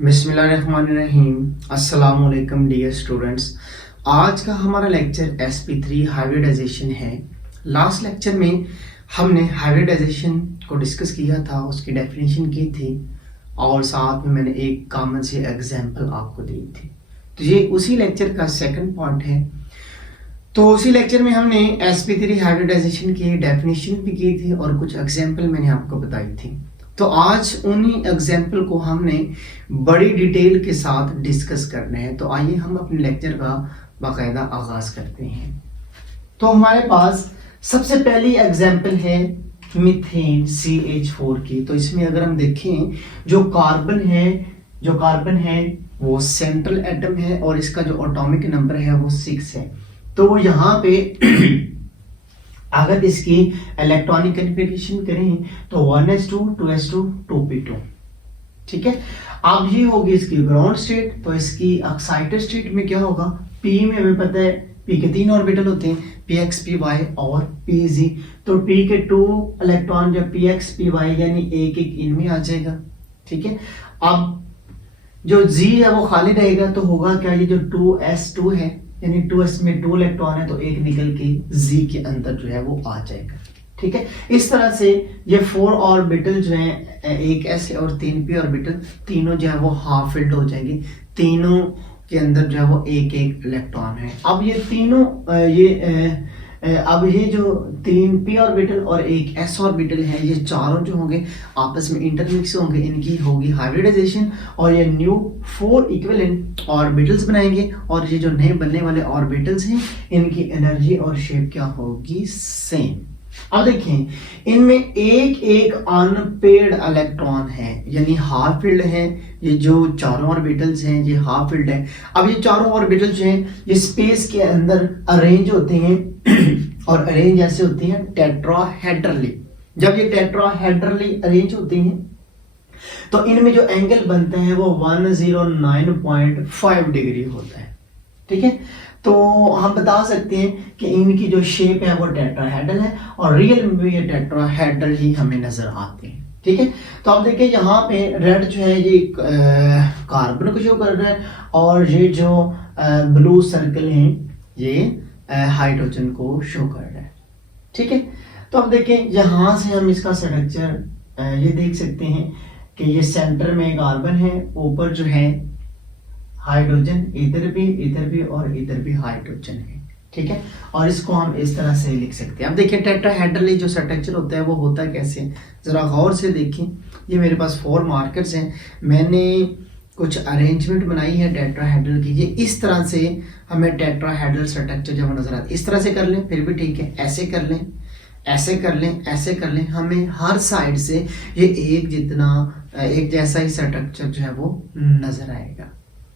बिस्मिल्लाहिर्रहमानिर्रहीम। अस्सलाम वालेकुम डियर स्टूडेंट्स। आज का हमारा लेक्चर sp3 हाइब्रिडाइजेशन है। लास्ट लेक्चर में हमने हाइब्रिडाइजेशन को डिस्कस किया था, उसकी डेफिनेशन की थी और साथ में मैंने एक कॉमन सी एग्जांपल आपको दी थी। तो ये उसी लेक्चर का सेकंड पार्ट है। तो उसी लेक्चर में हमने sp3 हाइब्रिडाइजेशन की डेफिनेशन भी की थी और कुछ एग्जांपल मैंने आपको बताई थी। तो आज उन्हीं एग्जाम्पल को हमने बड़ी डिटेल के साथ डिस्कस करना है। तो आइए हम अपने लेक्चर का बाकायदा आगाज करते हैं। तो हमारे पास सबसे पहली एग्जाम्पल है मीथेन CH4 की। तो इसमें अगर हम देखें जो कार्बन है वो सेंट्रल एटम है और इसका जो एटॉमिक नंबर है वो 6 है। तो यहाँ पे अगर इसकी इलेक्ट्रॉनिक कन्फिगरेशन करें तो 1s2 2s2 2p2, ठीक है। अब ये होगी इसकी ग्राउंड स्टेट। तो इसकी एक्साइटेड स्टेट में क्या होगा, p में हमें पता है p के 3 ऑर्बिटल होते हैं, px py और pz। तो p के 2 इलेक्ट्रॉन जब px py यानी एक एक इनमें आ जाएगा, ठीक है। अब जो z है वो खाली रहेगा तो होगा क्या, ये जो 2s2 है यानी 2s में 2 इलेक्ट्रॉन है तो एक निकल के z के अंदर जो है वो आ जाएगा, ठीक है। इस तरह से ये 4 ऑर्बिटल जो हैं, एक s और 3 p ऑर्बिटल, तीनों जो है वो हाफ फिल्ड हो जाएंगे। तीनों के अंदर जो है वो एक एक इलेक्ट्रॉन है। अब ये तीनों अब ये जो 3 p ऑर्बिटल और एक s ऑर्बिटल है, ये चारों जो होंगे आपस में इंटरमिक्स होंगे, इनकी होगी हाइब्रिडाइजेशन और ये न्यू 4 इक्विवेलेंट ऑर्बिटल्स बनाएंगे। और ये जो नए बनने वाले ऑर्बिटल्स हैं इनकी एनर्जी और शेप क्या होगी, सेम। अब देखें इनमें एक एक अनपेयर्ड इलेक्ट्रॉन है यानी हाफ फील्ड है। ये जो चारों ऑर्बिटल्स हैं ये हाफ फील्ड है। अब ये चारों ऑर्बिटल्स जो हैं ये स्पेस के अंदर अरेंज होते हैं और अरेंज ऐसे होती हैं टेट्राहेड्रली। जब ये टेट्राहेड्रली अरेंज होती हैं तो इनमें जो एंगल बनता है वो 109.5 डिग्री होता है, ठीक है। तो हम बता सकते हैं कि इनकी जो शेप है वो टेट्राहेड्रल है और रियल में भी ये टेट्राहेड्रल ही हमें नजर आते हैं, ठीक है। तो आप देखिए यहाँ पे रेड जो है ये कार्बन को शो कर रहा है और ये जो ब्लू सर्कल है ये हाइड्रोजन को शो कर रहा है, ठीक है। तो अब देखें यहाँ से हम इसका स्ट्रक्चर ये देख सकते हैं कि ये सेंटर में कार्बन है, ऊपर जो है हाइड्रोजन, इधर भी और इधर भी हाइड्रोजन है, ठीक है। और इसको हम इस तरह से लिख सकते हैं। अब देखिए टेट्राहेड्रली जो स्ट्रक्चर होता है वो होता कैसे, जरा गौर से देखें। ये मेरे पास 4 मार्कर्स हैं, मैंने कुछ अरेंजमेंट बनाई है टेट्राहेड्रल की। ये इस तरह से हमें टेट्राहेड्रल स्ट्रक्चर जब नजर आता है, इस तरह से कर लें फिर भी ठीक है, ऐसे कर लें, ऐसे कर लें, ऐसे कर लें, हमें हर साइड से ये एक जैसा ही स्ट्रक्चर जो है वो नजर आएगा,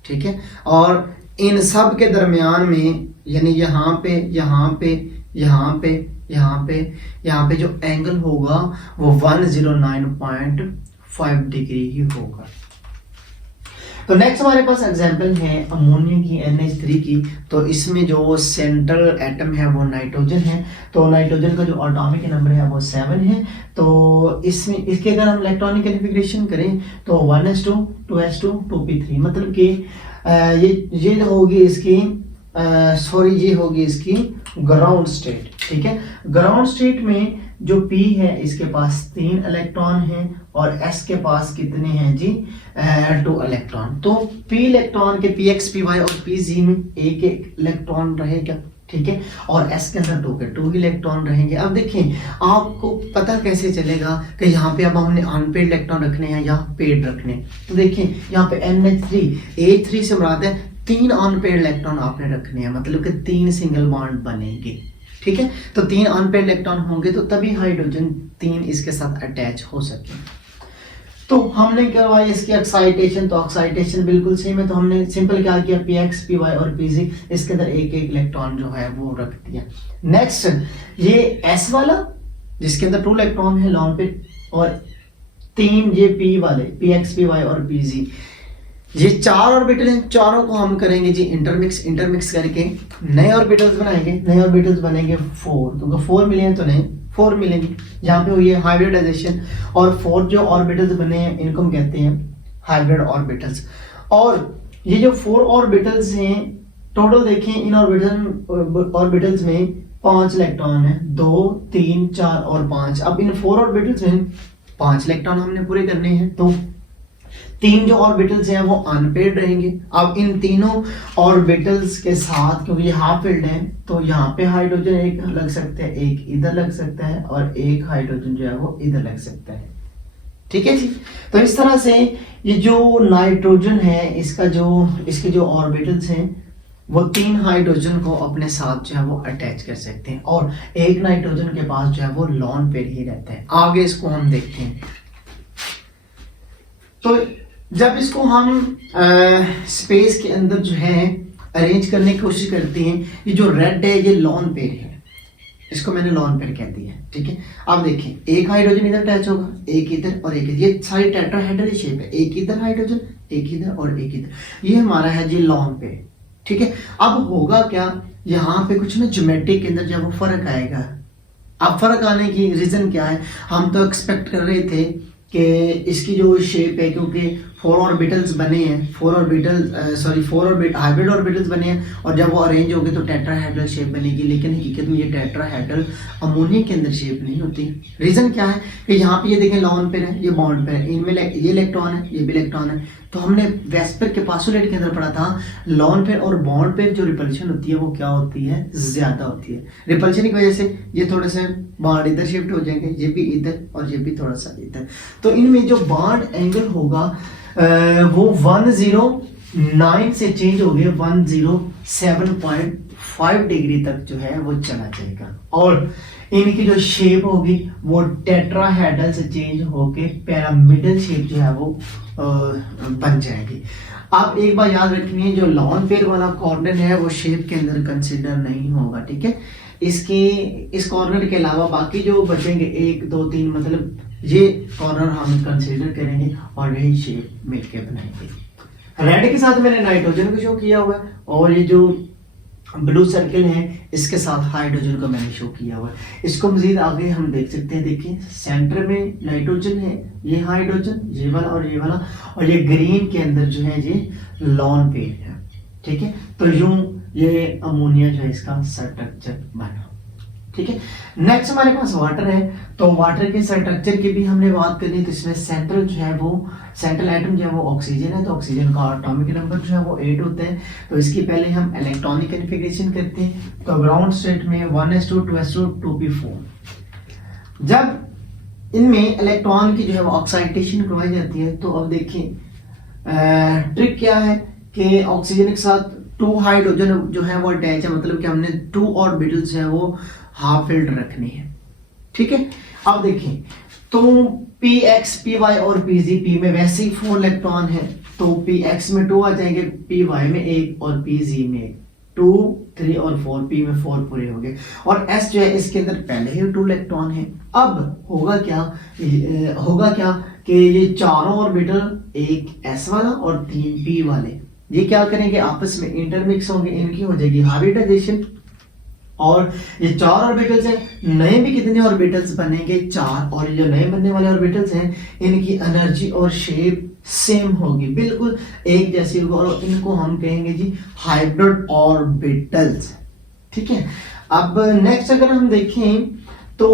ठीक है। और इन सब के दरमियान में यानी यहाँ पे जो एंगल होगा वो 109.5 डिग्री ही होगा। तो नेक्स्ट हमारे पास एग्जांपल है अमोनिया की NH3 की। तो इसमें जो सेंट्रल एटम है वो नाइट्रोजन है। तो नाइट्रोजन का जो एटॉमिक नंबर है वो 7 है। तो इसमें इसके अगर हम इलेक्ट्रॉनिक कन्फिगरेशन करें तो 1s2 2s2 2p3, मतलब कि ये होगी इसकी ये होगी इसकी ग्राउंड स्टेट, ठीक है। ग्राउंड स्टेट में जो P है इसके पास 3 इलेक्ट्रॉन हैं और S के पास कितने हैं जी, 2 इलेक्ट्रॉन। तो P इलेक्ट्रॉन के px py और pz में एक एक इलेक्ट्रॉन रहेगा, ठीक है। और S के अंदर 2 ही इलेक्ट्रॉन रहेंगे। अब देखें आपको पता कैसे चलेगा कि यहाँ पे अब हमने अनपेड इलेक्ट्रॉन रखने हैं या पेड रखने। तो देखें यहाँ पे NH3 से मुराद है 3 अनपेड इलेक्ट्रॉन आपने रखने हैं, मतलब कि 3 सिंगल बॉन्ड बनेंगे, ठीक है। तो 3 अनपेड इलेक्ट्रॉन होंगे तो तभी हाइड्रोजन 3 इसके साथ अटैच हो सके। तो हमने करवाई इसकी एक्साइटेशन, तो एक्साइटेशन बिल्कुल सेम है। तो हमने सिंपल क्या किया, px py और pz इसके अंदर एक एक इलेक्ट्रॉन जो है वो रख दिया। नेक्स्ट ये s वाला जिसके अंदर 2 इलेक्ट्रॉन है लॉन पे और 3 ये p वाले px py और pz, ये 4 ऑर्बिटल हैं, चारों को हम करेंगे जी इंटरमिक्स करके नए ऑर्बिटल्स बनाएंगे। नए ऑर्बिटल्स बनेंगे 4, क्योंकि 4 मिले हैं तो नए 4 मिलेंगे। यहाँ पे हुई है हाइब्रिडाइजेशन और 4 जो ऑर्बिटल्स बने हैं इनको हम कहते हैं हाइब्रिड ऑर्बिटल्स। और ये जो 4 ऑर्बिटल्स हैं, टोटल देखें इन ऑर्बिटल्स में 5 इलेक्ट्रॉन है, 2 3 4 और 5। अब इन 4 ऑर्बिटल्स में 5 इलेक्ट्रॉन हमने पूरे करने हैं, तो 3 जो ऑर्बिटल्स हैं वो अनपेयर्ड रहेंगे। अब इन तीनों ऑर्बिटल्स के साथ, क्योंकि ये हाफ फील्ड है, तो यहाँ पे हाइड्रोजन एक लग सकता है, एक इधर लग सकता है, और एक हाइड्रोजन जो है वो इधर लग सकता है। ठीक है जी। तो इस तरह से ये जो नाइट्रोजन है, इसके जो ऑर्बिटल्स हैं वो 3 हाइड्रोजन को अपने साथ जो है वो अटैच कर सकते हैं, और एक नाइट्रोजन के पास जो है वो लॉन पेयर ही रहता है। आगे इसको हम देखते हैं। तो जब इसको हम स्पेस के अंदर जो है अरेंज करने की कोशिश करते हैं, ये जो रेड है ये लॉन पेयर है, इसको मैंने लॉन पेयर कह दिया। ठीक है, अब देखें एक हाइड्रोजन इधर अटैच होगा, एक इधर और एक इधर, ये सारी टेट्राहेड्रल शेप है, एक इधर हाइड्रोजन, एक इधर और एक इधर, ये हमारा है जी लॉन पेयर। ठीक है, अब होगा क्या, यहाँ पे कुछ ना ज्योमेट्री के अंदर जब वो फर्क आएगा। अब फर्क आने की रीजन क्या है, हम तो एक्सपेक्ट कर रहे थे कि इसकी जो शेप है, क्योंकि 4 ऑर्बिटल्स बने हैं, 4 हाइब्रिड ऑर्बिटल्स बने हैं, और जब वो अरेंज होंगे तो टेट्राहेड्रल शेप बनेगी। लेकिन हकीकत में ये टेट्राहेड्रल अमोनिया के अंदर शेप नहीं होती। रीजन क्या है कि यहाँ पे ये देखें लॉन पेयर है, ये बॉन्ड पेयर है, इनमें ये इलेक्ट्रॉन है, ये भी इलेक्ट्रॉन है। तो हमने वेस्पर के पासोलेट के अंदर पढ़ा था, लॉन पेयर और बॉन्ड पेयर जो रिपल्शन होती है वो क्या होती है, ज्यादा होती है। रिपल्शन की वजह से ये थोड़े से बॉन्ड इधर शिफ्ट हो जाएंगे, ये भी इधर और ये भी थोड़ा सा इधर। तो इनमें जो बॉन्ड एंगल होगा वो 109 से चेंज हो गया 107.5 डिग्री तक जो है वो चला जाएगा, और इनकी जो शेप होगी वो टेट्राहेड्रल से चेंज होके पिरामिडल शेप जो है वो बन जाएगी। आप एक बार याद रखनी है, जो लॉन पेयर वाला कॉर्नर है वो शेप के अंदर कंसिडर नहीं होगा। ठीक है, इस कॉर्नर के अलावा बाकी जो बचेंगे 1 2 3, मतलब ये कॉर्नर हम कंसीडर करेंगे और यही शेप मिलके बनाएंगे। रेड के साथ मैंने नाइट्रोजन को शो किया हुआ है, और ये जो ब्लू सर्किल है इसके साथ हाइड्रोजन को मैंने शो किया हुआ है। इसको मजीद आगे हम देख सकते हैं। देखिए सेंटर में नाइट्रोजन है, ये हाइड्रोजन, ये वाला और ये वाला, और ये ग्रीन के अंदर जो है ये लॉन पेयर है। ठीक है, तो यूं ये अमोनिया जो है इसका स्ट्रक्चर बना। ठीक है, नेक्स्ट हमारे पास वाटर है, तो वाटर के स्ट्रक्चर की भी हमने बात करनी है। तो इसमें सेंट्रल जो है वो सेंट्रल एटम जो है वो ऑक्सीजन है, तो ऑक्सीजन का एटॉमिक नंबर जो है वो 8 होता है। तो इसकी पहले हम इलेक्ट्रॉनिक कॉन्फ़िगरेशन करते हैं। तो ग्राउंड स्टेट में 1s2 2s2 2p4। जब इनमें इलेक्ट्रॉन की जो है वो ऑक्सीडेशन करवाई जाती है, तो अब देखिए ट्रिक क्या है कि ऑक्सीजन के साथ 2 हाइड्रोजन जो है वो अटैच है, मतलब कि हमने 2 ऑर्बिटल्स है वो हाफ फील्ड रखनी है। ठीक है, अब देखें तो px py और pz, p में वैसे ही 4 इलेक्ट्रॉन है, तो px में 2 आ जाएंगे, py में 1 और pz में 2 3 और 4, p में 4 पूरे हो गए, और s जो है इसके अंदर पहले ही 2 इलेक्ट्रॉन है। अब होगा क्या कि ये चारों ऑर्बिटल, एक s वाला और 3 p वाले, ये क्या करेंगे आपस में इंटरमिक्स होंगे, इनकी हो जाएगी हाइब्रिडाइजेशन। और ये 4 ऑर्बिटल्स हैं, नए भी कितने ऑर्बिटल्स बनेंगे, 4, और ये जो नए बनने वाले ऑर्बिटल्स हैं इनकी एनर्जी और शेप सेम होगी, बिल्कुल एक जैसी होगी, और इनको हम कहेंगे जी हाइब्रिड ऑर्बिटल्स। ठीक है, अब नेक्स्ट अगर हम देखें तो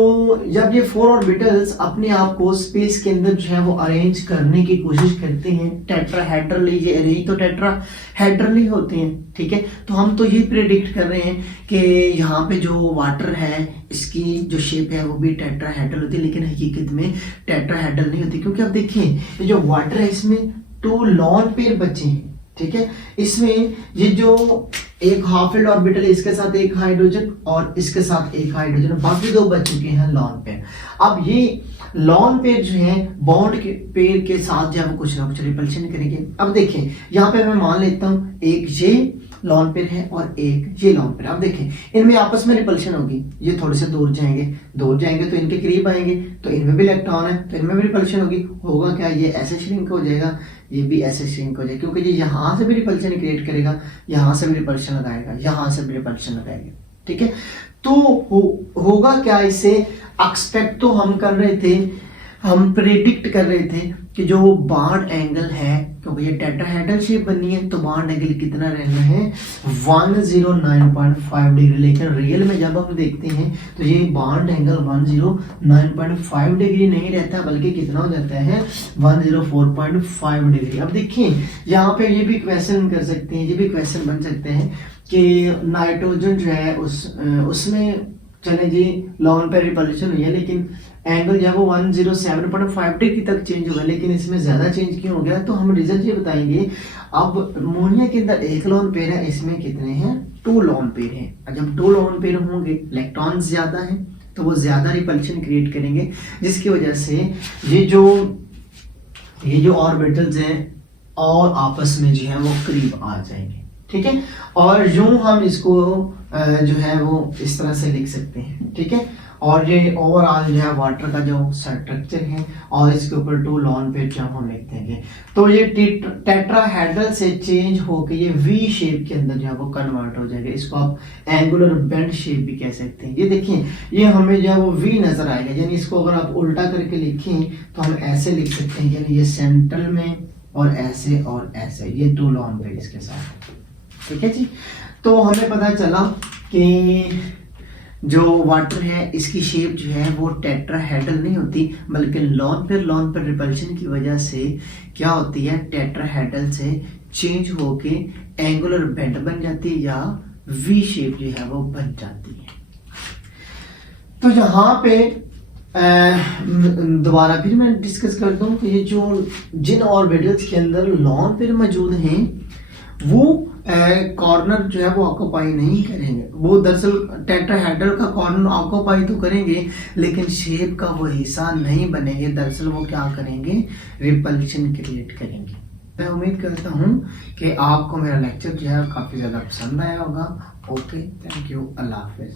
जब ये 4 ऑर्बिटल्स अपने आप को स्पेस के अंदर जो है वो अरेंज करने की कोशिश करते हैं टेट्राहेड्रली, ये अरेंज तो टेट्राहेड्रली होते हैं। ठीक है, तो हम तो ये प्रेडिक्ट कर रहे हैं कि यहाँ पे जो वाटर है इसकी जो शेप है वो भी टेट्राहेड्रल होती है, लेकिन हकीकत में टेट्राहेड्रल नहीं होती, क्योंकि आप देखिए ये जो वाटर है इसमें 2 लॉन पेयर बचे हैं। ठीक है, इसमें ये जो एक हाफ फील्ड ऑर्बिटल है इसके साथ एक हाइड्रोजन और इसके साथ एक हाइड्रोजन, बाकी 2 बच चुके हैं लॉन पेयर। अब ये लॉन पेयर जो है बॉन्ड के पेयर के साथ जो है वो कुछ ना कुछ रिपल्शन करेंगे। अब देखें यहाँ पे मैं मान लेता हूँ एक ये लॉन पेयर है और एक ये लॉन पेयर। अब देखें इनमें आपस में रिपल्शन होगी, ये थोड़े से दूर जाएंगे तो इनके करीब आएंगे, तो इनमें भी इलेक्ट्रॉन है तो इनमें भी रिपल्शन होगी। होगा क्या, ये ऐसे श्रिंक हो जाएगा, ये भी ऐसे श्रिंक हो जाएगा, क्योंकि ये यहाँ से भी रिपल्शन क्रिएट करेगा, यहाँ से भी रिपल्शन लगाएगा, यहाँ से भी रिपल्शन लगाएगा। ठीक है, तो होगा क्या, इससे एक्सपेक्ट तो हम कर रहे थे, हम प्रेडिक्ट कर रहे थे कि जो बॉन्ड एंगल है गई, ये टेट्राहेड्रल शेप बनी है तो बॉन्ड एंगल कितना रहना है 109.5 डिग्री। लेकिन रियल में जब हम देखते हैं तो ये बॉन्ड एंगल 109.5 डिग्री नहीं रहता, बल्कि कितना हो जाता है 104.5 डिग्री। अब देखिए यहाँ पे ये भी क्वेश्चन कर सकते हैं, ये भी क्वेश्चन बन सकते हैं कि नाइट्रोजन जो है उसमें चले जी लॉन पे रिपल्शन हुई है, लेकिन एंगल जो है वो 107.5 डिग्री तक चेंज हुआ, लेकिन इसमें ज्यादा चेंज क्यों हो गया, तो हम रिजल्ट ये बताएंगे। अब अमोनिया के अंदर एक लोन पेयर है, इसमें कितने हैं 2 लोन पेयर हैं। जब 2 लोन पेयर होंगे, इलेक्ट्रॉन्स ज्यादा है तो वो ज्यादा रिपल्शन क्रिएट करेंगे, जिसकी वजह से ये जो ऑर्बिटल्स हैं और आपस में जो है वो करीब आ जाएंगे, ठीक है। और यूं हम इसको जो है वो इस तरह से लिख सकते हैं, ठीक है। और ये ओवरऑल जो है वाटर का जो स्ट्रक्चर है और इसके ऊपर 2 लॉन पेयर जो हम लिख देंगे, तो ये टेट्राहेड्रल से चेंज होकर ये वी शेप के अंदर जो है वो कन्वर्ट हो जाएगा। इसको आप एंगुलर बेंड शेप भी कह सकते हैं। ये देखिए ये हमें जो है वो वी नजर आएगा, यानी इसको अगर आप उल्टा करके लिखें तो हम ऐसे लिख सकते हैं, यानी ये सेंट्रल में और ऐसे, ये 2 लॉन पेयर इसके साथ, ठीक है जी। तो हमें पता चला कि जो वाटर है इसकी शेप जो है वो टेट्राहेड्रल नहीं होती, बल्कि लॉन पेयर रिपल्शन की वजह से क्या होती है, टेट्राहेड्रल से चेंज होके एंगुलर बेंड बन जाती है या वी शेप जो है वो बन जाती है। तो यहाँ पे दोबारा फिर मैं डिस्कस कर दूं कि ये जो जिन ऑर्बिटल्स के अंदर लॉन पेयर मौजूद हैं वो कॉर्नर जो है वो ऑक्यूपाई नहीं करेंगे, वो दरअसल टेट्राहेड्रल का कॉर्नर ऑक्यूपाई तो करेंगे लेकिन शेप का वो हिस्सा नहीं बनेंगे। दरअसल वो क्या करेंगे, रिपल्शन क्रिएट करेंगे। मैं उम्मीद करता हूँ कि आपको मेरा लेक्चर जो है काफी ज्यादा पसंद आया होगा। Okay, thank you, Allah Hafiz.